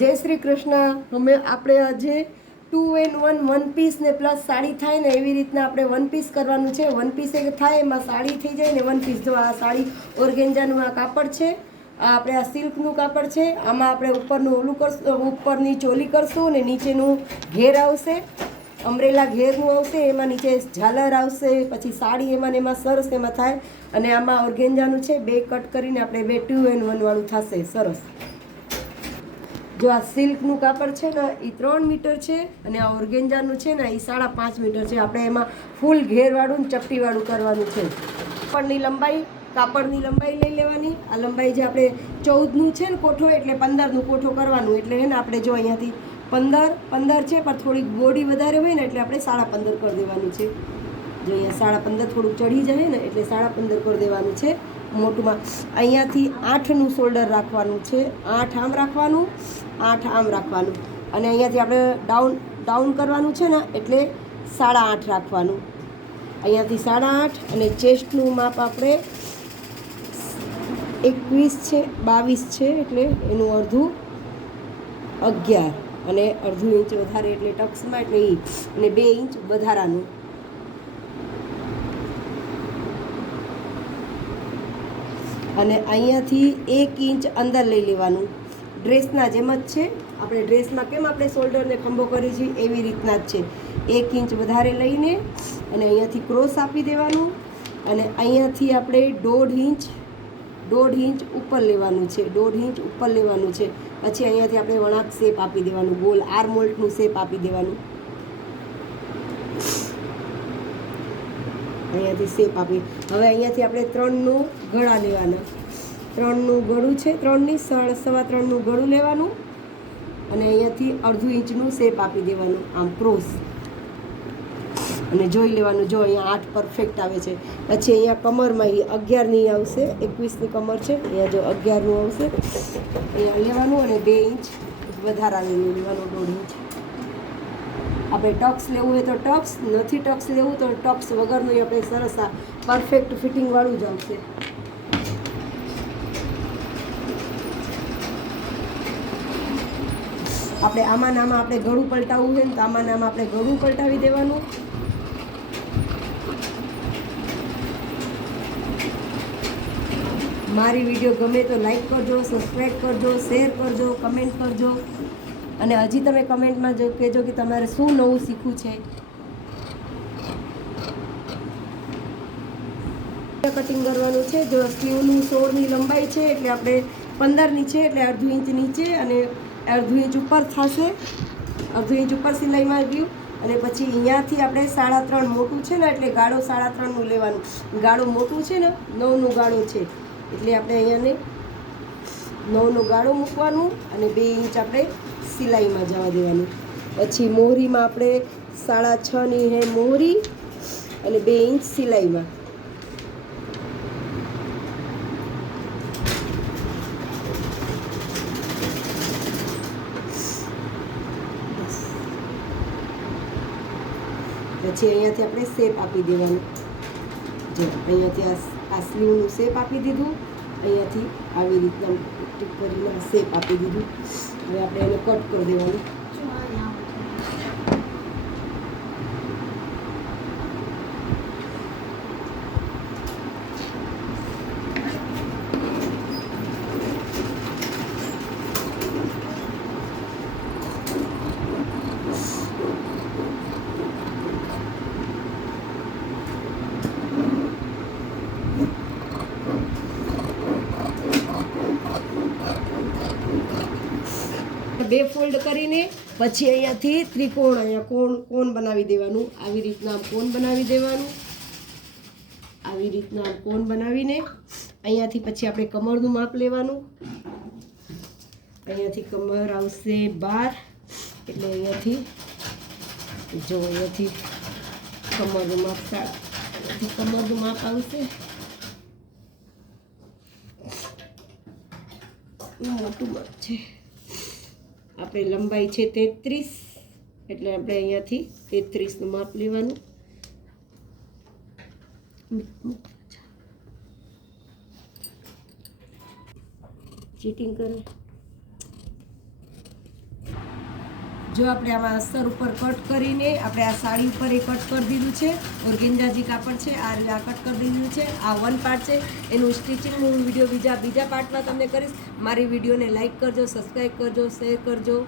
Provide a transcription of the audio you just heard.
જય શ્રી કૃષ્ણ. અમે આપણે આજે 2 in 1 વન પીસ ને પ્લસ સાડી થાય ને એવી રીતના આપણે વન પીસ કરવાનું છે. વન પીસ એક થાય એમાં સાડી થઈ જાય ને વન પીસ. જો આ સાડી ઓર્ગેન્જાનું આ કાપડ છે, આ આપણે આ સિલ્કનું કાપડ છે. આમાં આપણે ઉપરનું ઓલું કરશું, ઉપરની ચોલી કરશું ને નીચેનું ઘેર આવશે, અમરેલા ઘેરનું આવશે, એમાં નીચે ઝાલર આવશે, પછી સાડી એમાં ને એમાં સરસ એમાં થાય. અને આમાં ઓર્ગેન્જાનું છે, બે કટ કરીને આપણે 2 in 1 વાળું થશે સરસ. જો આ સિલ્કનું કાપડ છે ને એ 3 મીટર છે અને આ ઓર્ગેન્જાનું છે ને એ 5.5 મીટર છે. આપણે એમાં ફૂલ ઘેરવાળું ને ચપટીવાળું કરવાનું છે. કાપડની લંબાઈ લઈ લેવાની. આ લંબાઈ જે આપણે 14નું છે ને કોઠો, એટલે 15નું કોઠો કરવાનું. એટલે હે ને આપણે જો અહીંયાથી 15 છે, પણ થોડીક બોડી વધારે હોય ને એટલે આપણે 15.5 કરી દેવાનું છે. જો અહીંયા 15.5 થોડુંક ચડી જાય ને એટલે 15.5 કરી દેવાનું છે મોટુંમાં. અહીંયાથી 8નું શોલ્ડર રાખવાનું છે. 8 આમ રાખવાનું, 8 આમ રાખવાનું. અને અહીંયાથી આપણે ડાઉન કરવાનું છે ને એટલે 8.5 રાખવાનું. અહીંયાથી 8.5. અને ચેસ્ટનું માપ આપણે 21 છે, 22 છે, એટલે એનું અડધું 11. અને અડધું ઇંચ વધારે એટલે ટક્સમાં એટલે એ, અને 2 ઇંચ વધારાનું. અને અહીંયાથી 1 ઇંચ અંદર લઈ લેવાનું. ડ્રેસના જેમ જ છે. આપણે ડ્રેસમાં કેમ આપણે શોલ્ડરને ખંભો કરીએ છીએ એવી રીતના જ છે. 1 ઇંચ વધારે લઈને અને અહીંયાથી ક્રોસ આપી દેવાનું. અને અહીંયાથી આપણે 1.5 ઇંચ ઉપર લેવાનું છે. 1.5 ઇંચ ઉપર લેવાનું છે. પછી અહીંયાથી આપણે વળાંક શેપ આપી દેવાનું, ગોલ આર્મોલ્ટનું શેપ આપી દેવાનું. અહીંયાથી શેપ આપી. હવે અહીંયાથી આપણે 3નું ગળા લેવાના. 3નું ગળું છે, 3ની 3.25નું ગળું લેવાનું. અને અહીંયાથી અડધું ઇંચનું શેપ આપી દેવાનું, આમ ક્રોસ. અને જોઈ લેવાનું, જો અહીંયા 8 પરફેક્ટ આવે છે. પછી અહીંયા કમરમાં 11ની આવશે, 21ની કમર છે, અહીંયા જો 11નું આવશે. અહીંયા લેવાનું અને 2 ઇંચ વધારાનું લેવાનું, 1.5 ઇંચ. આપણે ટક્સ લેવું હોય તો ટક્સ, નથી ટક્સ લેવું તો ટક્સ વગરનું આપણે સરસ આ પરફેક્ટ ફિટિંગવાળું જ આવશે. આપણે આમાં નામાં આપણે ગળું પલટાવવું હોય ને તો આમાં નામાં આપણે ગળું પલટાવી દેવાનું. મારી વિડીયો ગમે તો લાઈક કરજો, સબસ્ક્રાઈબ કરજો, શેર કરજો, કમેન્ટ કરજો. અને હજી તમે કમેન્ટમાં જો કહેજો કે તમારે શું નવું શીખવું છે. કટિંગ કરવાનું છે. જો સ્લીવનું 16ની લંબાઈ છે એટલે આપણે 15ની છે, એટલે અડધું ઇંચ નીચે અને અડધું ઇંચ ઉપર થશે. અડધું ઇંચ ઉપર સિલાઈમાં ગયું. અને પછી અહીંયાથી આપણે 3.5 મોટું છે ને એટલે ગાળો 3.5નું લેવાનું. ગાળો મોટું છે ને 9નું ગાળો છે, એટલે આપણે અહીંયાને 9નો ગાળો મૂકવાનું અને 2 ઇંચ આપણે સિલાઈમાં જવા દેવાનું. પછી મોહરીમાં આપણે 6.5ની હે મોહરી અને 2 ઇંચ સિલાઈમાં. પછી અહીંયાથી આપણે શેપ આપી દેવાનું. જો અહીંયાથી આ સ્લીવનું શેપ આપી દીધું. અહીંયાથી આવી રીતના ટીક કરીને શેપ આપી દીધું. હવે આપણે એને કટ કરી દેવાનું. બે ફોલ્ડ કરીને પછી અહીંયાથી ત્રિકોણ, અહીંયા કોણ બનાવી દેવાનું. આવી રીતના કોણ બનાવી દેવાનું. આવી રીતના કોણ બનાવીને અહીંયાથી પછી આપણે કમરનું માપ લેવાનું. અહીંયાથી કમર આવશે 12, એટલે અહીંયાથી જો અહીંયાથી કમરનું માપ આવશે. મોટું માપ છે. આપણે લંબાઈ છે 33, એટલે આપણે અહીંયાથી 33નું માપ લેવાનું. ચીટિંગ કરે. જો આપણે આમાં અસ્તર ઉપર કટ કરીને આપણે આ સાડી ઉપર એ કટ કરી દીધું છે. ઓર્ગેન્ઝા જે કાપડ છે આ રીતે કટ કરી દીધું છે. આ 1 પાર્ટ છે. એનું સ્ટિચિંગનું વિડીયો બીજા પાર્ટમાં તમને કરીશ. મારી વિડીયોને લાઇક કરજો, સબસ્ક્રાઈબ કરજો, શેર કરજો.